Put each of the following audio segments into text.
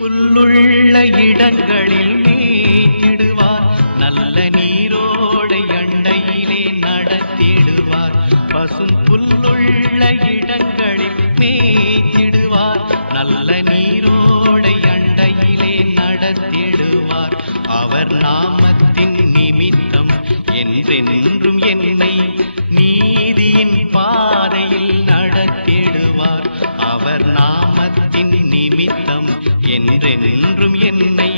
புல்லுள்ள இடங்களில் மேய்த்திடுவார், நல்ல நீரோடை அண்டையிலே நடத்திடுவார். பசும் புல்லுள்ள இடங்களில் மேய்த்திடுவார், நல்ல நீரோடை அண்டையிலே நடத்திடுவார். அவர் நாமத்தின் நிமித்தம் என்றென்றும் என்னை நீதியின் பாதையில் நடத்திடுவார். அவர் நாமத்தின் நிமித்தம் என்றென்றும் என்னை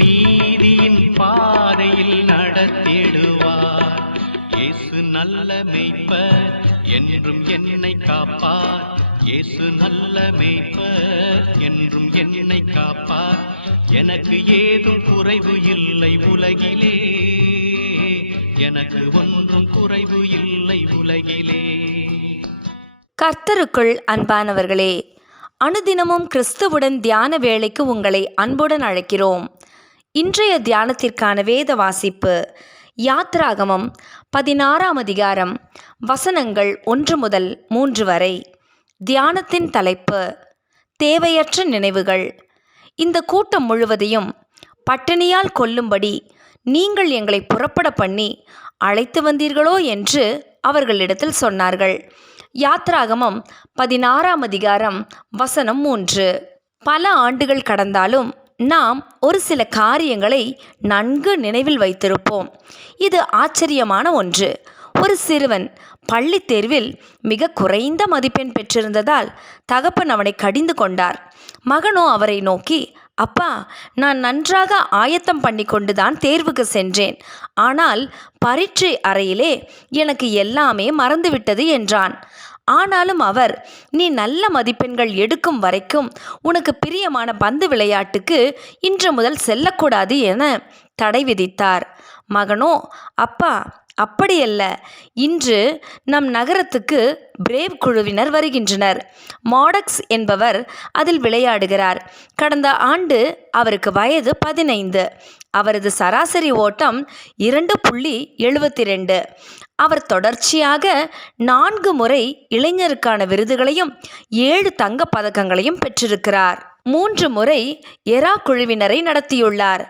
நீதியின் பாதையில் நடத்திடுவார். இயேசு நல்ல மேய்ப்பர், என்றும் என்னை காப்பார். இயேசு நல்ல மேய்ப்பர், என்றும் என்னை காப்பார். எனக்கு ஏதும் குறைவு இல்லை உலகிலே, எனக்கு ஒன்றும் குறைவு இல்லை உலகிலே. கர்த்தருக்குள் அன்பானவர்களே, அனுதினமும் கிறிஸ்துவுடன் தியான வேளைக்கு உங்களை அன்புடன் அழைக்கிறோம். இன்றைய தியானத்திற்கான வேத வாசிப்பு யாத்ராகமம் 16ஆம் அதிகாரம் வசனங்கள் 1 முதல் 3 வரை. தியானத்தின் தலைப்பு தேவையற்ற நினைவுகள். இந்த கூட்டம் முழுவதையும் பட்டினியால் கொல்லும்படி நீங்கள் எங்களை புறப்பட பண்ணி அழைத்து வந்தீர்களோ என்று அவர்களிடத்தில் சொன்னார்கள். யாத்ராகமம் 16ஆம் அதிகாரம் வசனம் 3. பல ஆண்டுகள் கடந்தாலும் நாம் ஒரு சில காரியங்களை நன்கு நினைவில் வைத்திருப்போம். இது ஆச்சரியமான ஒன்று. ஒரு சிறுவன் பள்ளி தேர்வில் மிக குறைந்த மதிப்பெண் பெற்றிருந்ததால் தகப்பன் அவனை கடிந்து கொண்டார். மகனோ அவரை நோக்கி, அப்பா, நான் நன்றாக ஆயத்தம் பண்ணி கொண்டுதான் தேர்வுக்கு சென்றேன். ஆனால் பரீட்சை அறையிலே எனக்கு எல்லாமே மறந்துவிட்டது என்றான். ஆனாலும் அவர், நீ நல்ல மதிப்பெண்கள் எடுக்கும் வரைக்கும் உனக்கு பிரியமான பந்து விளையாட்டுக்கு இன்று முதல் செல்லக்கூடாது என தடை விதித்தார். மகனோ, அப்பா, அப்படியல்ல, இன்று நம் நகரத்துக்கு பிரேவ் குழுவினர் வருகின்றனர். மாடக்ஸ் என்பவர் அதில் விளையாடுகிறார். கடந்த ஆண்டு அவருக்கு வயது 15. அவரது சராசரி ஓட்டம் 2.72. அவர் தொடர்ச்சியாக 4 முறை இளைஞருக்கான விருதுகளையும் 7 தங்கப் பதக்கங்களையும் பெற்றிருக்கிறார். 3 முறை எரா குழுவினரை நடத்தியுள்ளார்.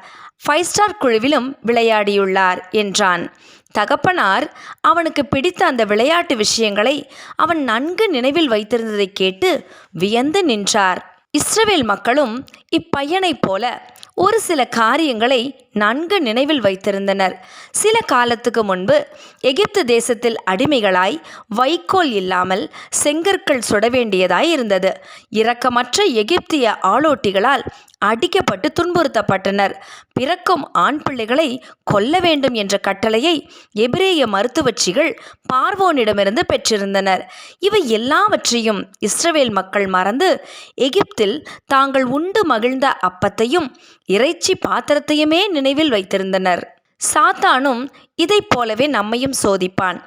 5 ஸ்டார் குழுவிலும் விளையாடியுள்ளார் என்றான். தகப்பனார் அவனுக்கு பிடித்த அந்த விளையாட்டு விஷயங்களை அவன் நன்கு நினைவில் வைத்திருந்ததை கேட்டு வியந்து நின்றார். இஸ்ரவேல் மக்களும் இப்பையனைப் போல ஒரு சில காரியங்களை நன்கு நினைவில் வைத்திருந்தனர். சில காலத்துக்கு முன்பு எகிப்து தேசத்தில் அடிமைகளாய் வைக்கோல் இல்லாமல் செங்கற்கள் சுட வேண்டியதாய் இருந்தது. இரக்கமற்ற எகிப்திய ஆளோட்டிகளால் அடிக்கப்பட்டு துன்புறுத்தப்பட்டனர். பிறக்கும் ஆண் பிள்ளைகளை கொல்ல வேண்டும் என்ற கட்டளையை எபிரேய மருத்துவச்சிகள் பார்வோனிடமிருந்து பெற்றிருந்தனர். இவை எல்லாவற்றையும் இஸ்ரவேல் மக்கள் மறந்து எகிப்தில் தாங்கள் உண்டு மகிழ்ந்த அப்பத்தையும் இறைச்சி பாத்திரத்தையுமே நினைவில் வைத்திருந்தனர். சாத்தானும் இதைப் போலவே நம்மையும் சோதிப்பான்.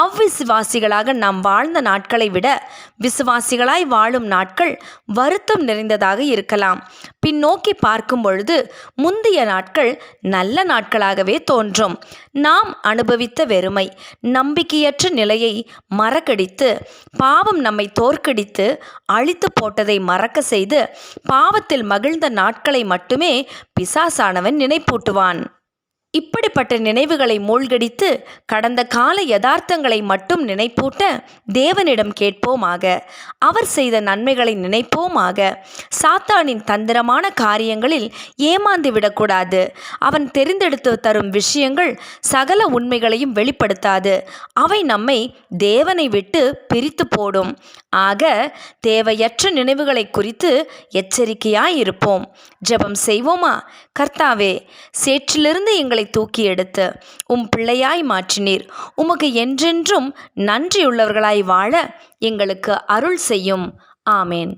அவ்விசுவாசிகளாக நாம் வாழ்ந்த நாட்களை விட விசுவாசிகளாய் வாழும் நாட்கள் வருத்தம் நிறைந்ததாக இருக்கலாம். பின்னோக்கி பார்க்கும் பொழுது முந்தைய நாட்கள் நல்ல நாட்களாகவே தோன்றும். நாம் அனுபவித்த வெறுமை, நம்பிக்கையற்ற நிலையை மறக்கடித்து, பாவம் நம்மை தோற்கடித்து அழித்து போட்டதை மறக்க செய்து, பாவத்தில் மகிழ்ந்த நாட்களை மட்டுமே பிசாசானவன் நினைப்பூட்டுவான். இப்படிப்பட்ட நினைவுகளை மூழ்கடித்து கடந்த கால யதார்த்தங்களை மட்டும் நினைப்பூட்ட தேவனிடம் கேட்போமாக. அவர் செய்த நன்மைகளை நினைப்போமாக. சாத்தானின் தந்திரமான காரியங்களில் ஏமாந்து விடக்கூடாது. அவன் தெரிந்தெடுத்து தரும் விஷயங்கள் சகல உண்மைகளையும் வெளிப்படுத்தாது. அவை நம்மை தேவனை விட்டு பிரித்து போடும். ஆக தேவையற்ற நினைவுகளை குறித்து எச்சரிக்கையாயிருப்போம். ஜெபம் செய்வோமா? கர்த்தாவே, சேற்றிலிருந்து எங்களை தூக்கி எடுத்து உம் பிள்ளையாய் மாற்றினீர். உமக்கு என்றென்றும் நன்றியுள்ளவர்களாய் வாழ எங்களுக்கு அருள் செய்யும். ஆமேன்.